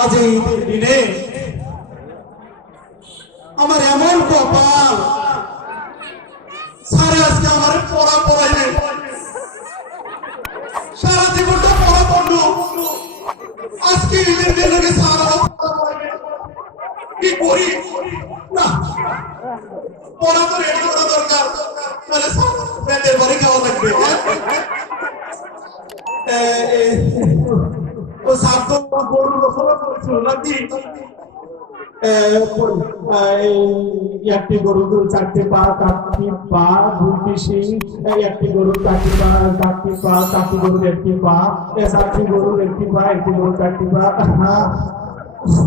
আজ এই দিনে আমার এমন কপাল, সারা আজকে আমার পড়া পড়াইবে, সারা জীবনটা পড়া পড়লো, আজকে ঈদের দিনে সারা কি করি না, পড়া তো রেডি করা দরকার, তাহলে ব্যান্ডের বাড়ি খাওয়া লাগবে। ও সাত গরু রসলা করেছিল নাকি? একটি গরু চারটি পা, চারটি পা, দুইটি শিং, একটি গরু চারটি পা, চারটি পা, চারটি গরুর একটি পা, চারটি গরুর একটি পা, একটি গরু চারটি পা।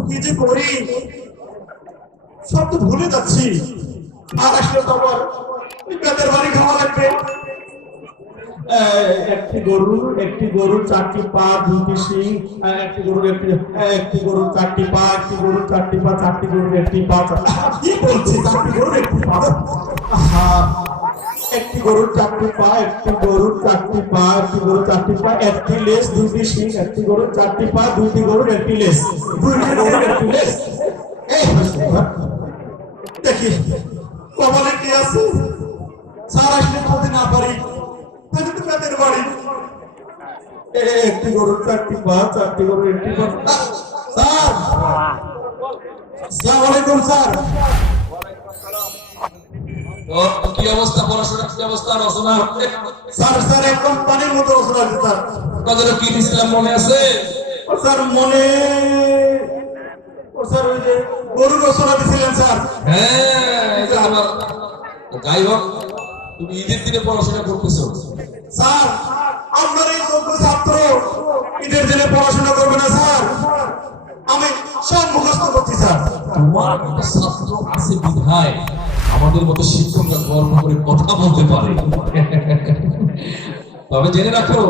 কি যে করি, সব তো ভুলে যাচ্ছি। আর আসলে তো আবার ব্যান্ডের বাড়ি খাওয়া লাগবে। একটি গরু চারটি পা, দুটি শিং, একটি গরুর চারটি পা, একটি গরুর চারটি পা, চারটি গরুর একটি পা। কি বলছি, চারটি গরুর একটি পা? একটি গরুর চারটি পা, একটি গরুর চারটি পা, একটি গরুর চারটি পা, একটি লেজ, দুটি শিং, একটি গরুর চারটি পা, দুটি গরুর একটি লেজ, দুইটি গরুর একটি লেজ। দেখি কপালে কি আছে, স্যার আসলে বলতে না পারি, বাড়ি একটি গরুর চারটি পা, চারটি গরুর একটি পা। স্যার, আসসালামু আলাইকুম স্যার। কি অবস্থা, পড়াশোনা কি অবস্থা, রচনা? স্যার একদম পানির মতো রচনা আছে স্যার। কতটা কি দিছিলাম মনে আছে? স্যার মনে, স্যার ওই যে গরু রচনা দিছিলেন স্যার। হ্যাঁ, এটা আমার গাই হোক, তুমি ঈদের দিনে পড়াশোনা করতেছো। স্যার আপনার এই যোগ্য ছাত্র ঈদের দিনে পড়াশোনা করবে না স্যার, আমি সব মুখস্থ করছি স্যার। তোমার ছাত্র আছে বিধায় আমাদের মতো শিক্ষকরা গর্ব করে কথা বলতে পারে। তবে জেনে রাখো,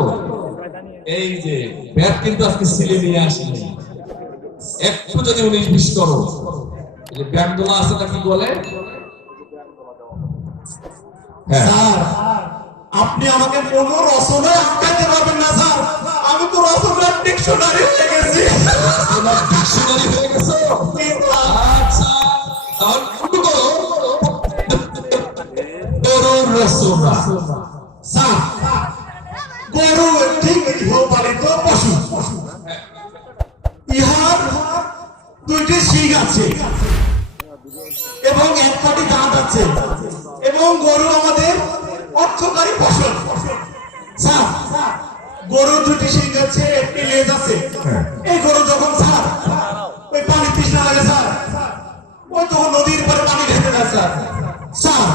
এই যে ব্যাট কিন্তু আজকে সিলে নিয়ে আসেনি, একটু যদি 19-20 করো, যে ব্যাটগুলো আছে না কি বলে, স্যার আপনি আমাকে কোনো রচনায় আটকাতে পারবেন না স্যার, আমি তো রচনার ডিকশনারি হয়ে গেছি। তোমার ডিকশনারি হয়ে গেছে? আচ্ছা, তাহলে শুরু করো। গরুর রচনা। স্যার গরু একটি গৃহপালিত পশু, ইহার দুইটি শিং আছে এবং এক কটি দাঁত আছে, এবং গরু আমাদের অর্থকারী ফসল। স্যার গরুর দুটি শিং আছে, একটি লেজ আছে। এই গরু যখন স্যার ওই পানি তৃষ্ণা লাগে স্যার, ওই তখন নদীর পরে পানি খেতে যায় স্যার। স্যার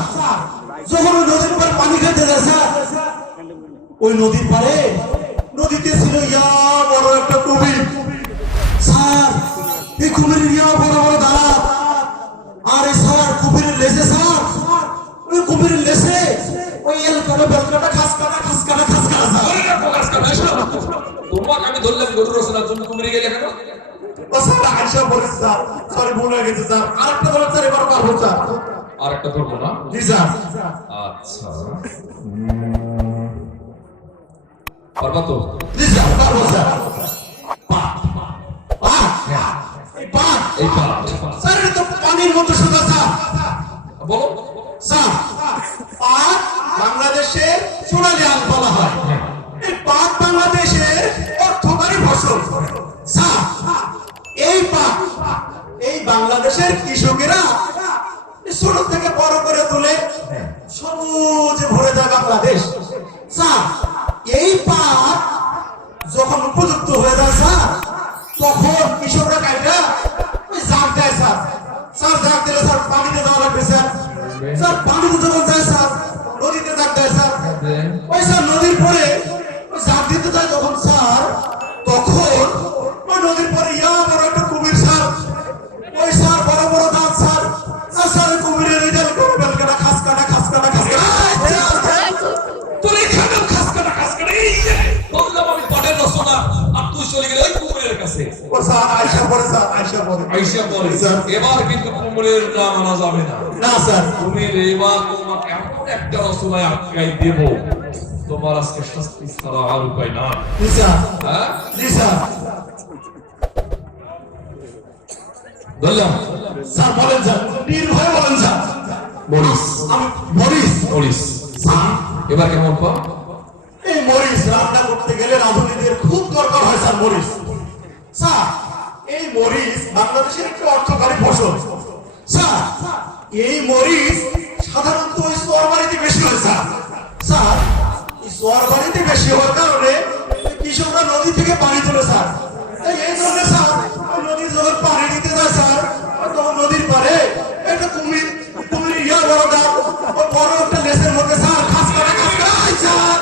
যখন ওই নদীর পরে পানি খেতে যায় স্যার, ওই নদীর পারে নদীতে ছিল ইয়া বড় একটা কুমির। স্যার এই কুমিরের ইয়া বড় বড় দাঁত, আর এই স্যার কুমিরের লেজে স্যার, ওই কুমিরের লেজে ওই এলকাটা বেলকাটা খাসকাটা খাসকাটা খাসকাটা স্যার। তোমাকে আমি ধরলাম গরুর রচনার জন্য, তুমি রেগে লেখা। ও স্যার আইসা বলেছে স্যার, সরি ভুল হয়ে গেছে স্যার, আরেকটা বলেন স্যার, এবার পারবো স্যার। আরেকটা ধরবো না? জি স্যার। আচ্ছা, পারবা তো? জি স্যার পারবো স্যার। এই পাট স্যার, এটা তো পানির মতো সোজা স্যার। বলো স্যার পাট বাংলাদেশের সোনালী আল বলা হয়, এই পাট বাংলাদেশের অর্থকারী ফসল। স্যার এই পাট এই বাংলাদেশের কৃষকেরা ছোট থেকে বড় করে তুলে সবুজে ভরে যায় বাংলাদেশ। স্যার এই পাট যখন উপযুক্ত হয়ে যায় স্যার, তখন কৃষকরা কাইটা ওই জাগ দেয় স্যার। স্যার জাগ দিলে স্যার পানিতে দেওয়া লাগবে স্যার। স্যার পানিতে যখন যায় স্যার, নদীতে জাগ দেয় স্যার। ওই স্যার নদীর পরে ওই জাগ দিতে যায় যখন স্যার, তখন ওই নদীর পরে ইয়া বড় একটা কুমির স্যার, ওই স্যার বড় বড় দাঁত স্যার, আর স্যার ওই কুমিরের এই যে বেলকাটা খাসকাটা খাসকাটা খাসকাটা, তোর এখানে খাসকাটা খাসকাটা, এই যে বললাম আমি পাটের রচনা, আর তুই চলে গেলে ওই কুমিরের কাছে। ও স্যার আয়শা পড়ে স্যার, আয়শা পড়ে, আইসা পরে এবার কিন্তু কুমিরের নাম আনা যাবে না। না স্যার। কুমির এবার তোমাকে এমন একটা রচনায় আটকাই দেব, তোমার তোমার আজকে শাস্তি ছাড়া আর উপায় না। জি স্যার, হ্যাঁ জি স্যার। ধরলাম স্যার বলেন স্যার, নির্ভয়ে বলেন স্যার। মরিস আমি মরিচ। মরিস স্যার, এবার কেমন পা এই মরিচ রান্না করতে গেলে রাঁধুনিদের খুব দরকার হয় স্যার মরিচ। স্যার, এই মরিচ বাংলাদেশের একটি অর্থকারী ফসল। স্যার, এই মরিচ সাধারণত ওই সোয়ারবাড়িতে বেশি হয় স্যার। স্যার, এই সোয়ারবাড়িতে বেশি হওয়ার কারণে কৃষকরা নদী থেকে পানি তোলে স্যার। এই জন্য স্যার ওই নদী যখন পানি দিতে যায় স্যার, তখন নদীর পারে একটা কুমির, কুমির ইয়া বড় দাম, ও বড় একটা লেসের মধ্যে স্যার খাস করে স্যার।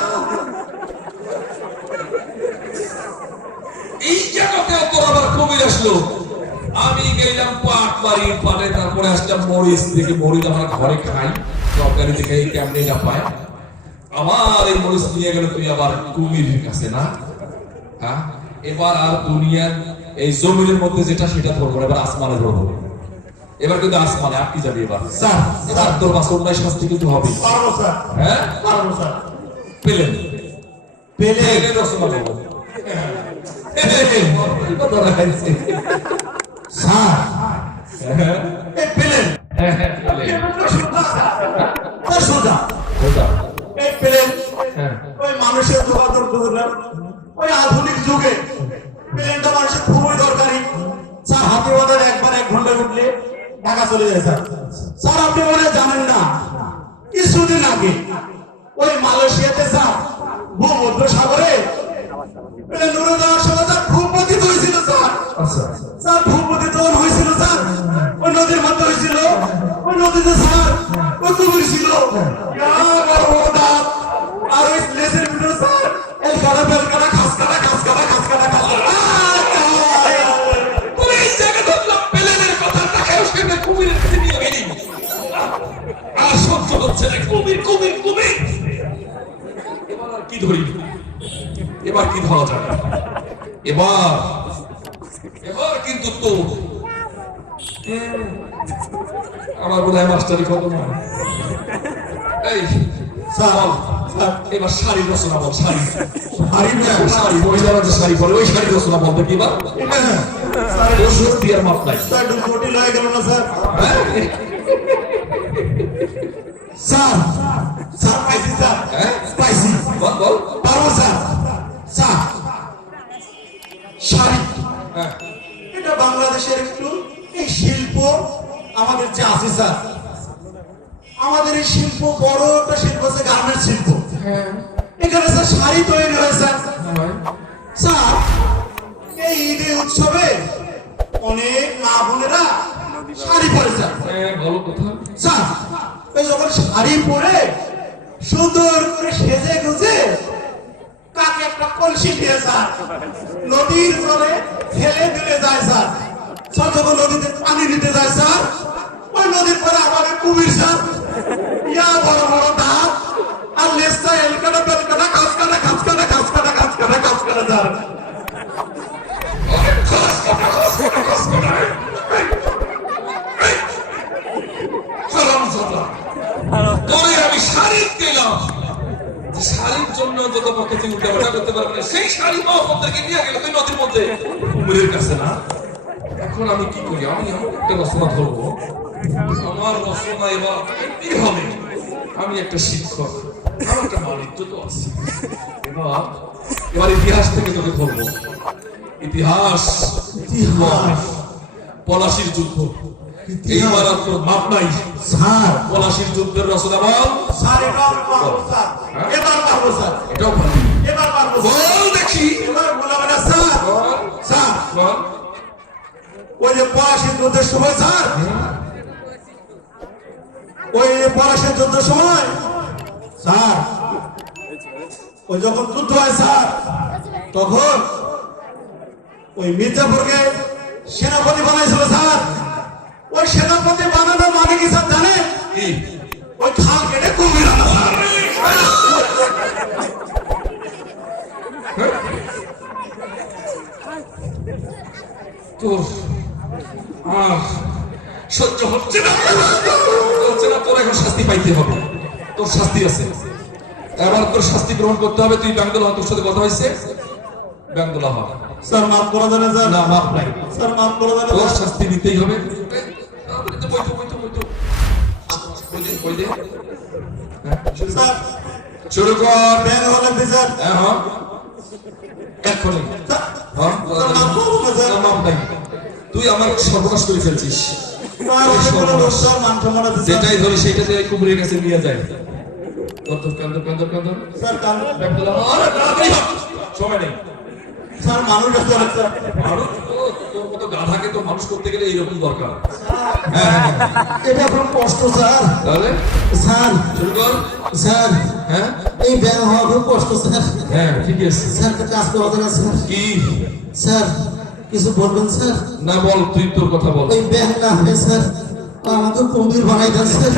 এই জায়গাতে তোর আবার কুমির আসলো। আমি গেলাম পাট বাড়ির পাটে, তারপরে আসলাম মরিচ দেখি মরিচ আমরা ঘরে খাই, তরকারি দেখে কেমনি এটা পায়। আমার এই মরিচ নিয়ে গেল তুই আবার কুমিরের কাছে না। হ্যাঁ, এবার আর দুনিয়ার এই জমিনের মধ্যে যেটা সেটা ধরবো না, এবার আসমানে ধরবো। এবার কিন্তু আসমানে আটকে যাবে এবার। স্যার, এবার তোর মাস অন্যায় শাস্তি কিন্তু হবে। পারবো স্যার, হ্যাঁ পারবো স্যার। পেলেন পেলে পেলে রসনা বলো। স্যার, এই পেলেন স্যার সোজা, এই পেলেন ওই মানুষের যোগাযোগ করলেন ওই আধুনিক যুগে প্লেনটা মানুষের খুবই দরকারি। স্যার, হাতে বাজার একবার 1 ঘন্টা উঠলে ঢাকা চলে যায় স্যার। স্যার, আপনি মনে হয় জানেন না, কিছুদিন আগে ওই মালয়েশিয়াতে স্যার ভূমধ্য সাগরে প্লেন উড়ে যাওয়ার সময় স্যার ভূপতিত হয়েছিল স্যার। স্যার, ভূপতিত যখন হয়েছিল স্যার, ওই নদীর মধ্যে হয়েছিল, ওই নদীতে স্যার ওই কুমির ছিল, বড় বড় দাঁত, আর ওই লেজের ভিতরে স্যার এই কাটা বেল কাটা খাস কাটা খাস কাটা খাস কাটা খাস কাটা। তুই এই জায়গায় ধরলাম পেলেনের কথাটা খেয়ে সেটা কুমিরের কাছে নিয়ে গেলি। আর সহ্য হচ্ছে না, কুমির কুমির কুমির। এবার আর কি ধরি, এবার কি ধরা যাবে? এবার এবার কিন্তু তো আমার বোধ হয় মাস্টারি খতম হয়। এই স্যার, বল, স্যার, এবার শাড়ি রচনা বল। শাড়ি আরে না, শাড়ি মহিলারা যে শাড়ি পরে ওই শাড়ি রচনা বলতে কি বা স্যার, ওর সত্যি আর মাপ নাই। স্যার একটু জটিল হয়ে গেল না স্যার? হ্যাঁ? স্যার, স্যার স্পাইসি স্যার, হ্যাঁ? স্পাইসি বল বল। পারবো স্যার। স্যার, শাড়ি হ্যাঁ এটা বাংলাদেশের একটু এই শিল্প আমাদের যে আছে স্যার, আমাদের এই শিল্প বড় একটা শিল্প আছে গার্মেন্টস শিল্প। এখানে স্যার শাড়ি তৈরি হয় স্যার। স্যার, এই ঈদে উৎসবে অনেক মা বোনেরা শাড়ি পরে স্যার। বলো কোথাও। স্যার, ওই যখন শাড়ি পরে সুন্দর করে সেজে গুজে কাকে একটা কলসি দিয়ে স্যার নদীর জলে ফেলে দিলে যায় স্যার। স্যার, যখন নদীতে পানি নিতে যায় স্যার, ওই নদীর পরে আবার কুমির স্যার, ইয়া বড় বড় দাঁত, আর লেজটা এলকাটা বেলকাটা খাস কাটা খাস কাটা খাস কাটা খাস কাটা খাস কাটা স্যার। তোরে আমি শাড়ি দিলাম, শাড়ির জন্য যত পক্ষে তুই উল্টা পাল্টা করতে পারবে না, সেই শাড়ি মহম্মদকে নিয়ে গেল তুই নদীর মধ্যে কুমিরের কাছে না। এখন আমি কি করি? আমি একটা রচনা ধরবো, আমার রচনা এবার এমনি হবে। আমি একটা শিক্ষক, আমার একটা মালিক তো আছে। এবার এবার ইতিহাস থেকে তোকে ধরবো। ইতিহাস পলাশির যুদ্ধ। এইবার আর তোর মাপ নাই। স্যার, পলাশির যুদ্ধের রচনা বল। স্যার এবার পারবো স্যার, এবার পারবো স্যার, এটাও পারবি? এবার পারবো স্যার। বল দেখি। এবার বললাম না স্যার। বল স্যার, বল। ওই যে পলাশির যুদ্ধের সময় স্যার, ওই পলাশির যুদ্ধের সময় স্যার, ওই যখন যুদ্ধ হয় স্যার, তখন ওই মির্জাপুরকে সেনাপতি বানাইছিল স্যার। ওই সেনাপতি বানানো মানে কি স্যার জানেন? কি? ওই খাল কেটে কুমির আনা স্যার। তোর সহ্য হচ্ছে না, হচ্ছে না। তোর এখন শাস্তি পাইতে হবে, তোর শাস্তি আছে। এবার তোর শাস্তি গ্রহণ করতে হবে। তুই ব্যাংদোলা তোর সাথে কথা হয়েছে, ব্যাংদোলা হ। স্যার মাফ করে দেন স্যার। না মাফ নাই, স্যার মাফ করে দেন তোর স্যার। শাস্তি নিতেই হবে। বইতো বইতো বইতো বই দে। স্যার শুরু কর। ব্যাং হলে বিচার। হ্যাঁ হ্যাঁ এক্ষুনি। স্যার হ্যাঁ মাফ করুন না স্যার। না, মাফ নাই। তুই আমার সর্বনাশ করে ফেলছিস। স্যার অনেক বড় দোষ স্যার, মান সম্মান আছে স্যার। যেটাই ধরি সেইটা যে কুমড়ির কাছে নিয়ে যায়। কান্দর স্যার কান সময় নেই। স্যার মানুষ আছে অনেক স্যার। মানুষ তোর মতো গাধাকে তো মানুষ করতে গেলে এইরকম দরকার। এটা আপনার কষ্ট স্যার। তাহলে স্যার শুরু কর। স্যার হ্যাঁ এই ব্যাং হওয়া খুব কষ্ট স্যার। হ্যাঁ ঠিক আছে। স্যার একটা কাজ করা না স্যার। কি? স্যার কিছু বলবেন স্যার? না বল, তুই তোর কথা বল। ওই ব্যাং না হয় স্যার আমাকে কুমির বানাই দেন স্যার।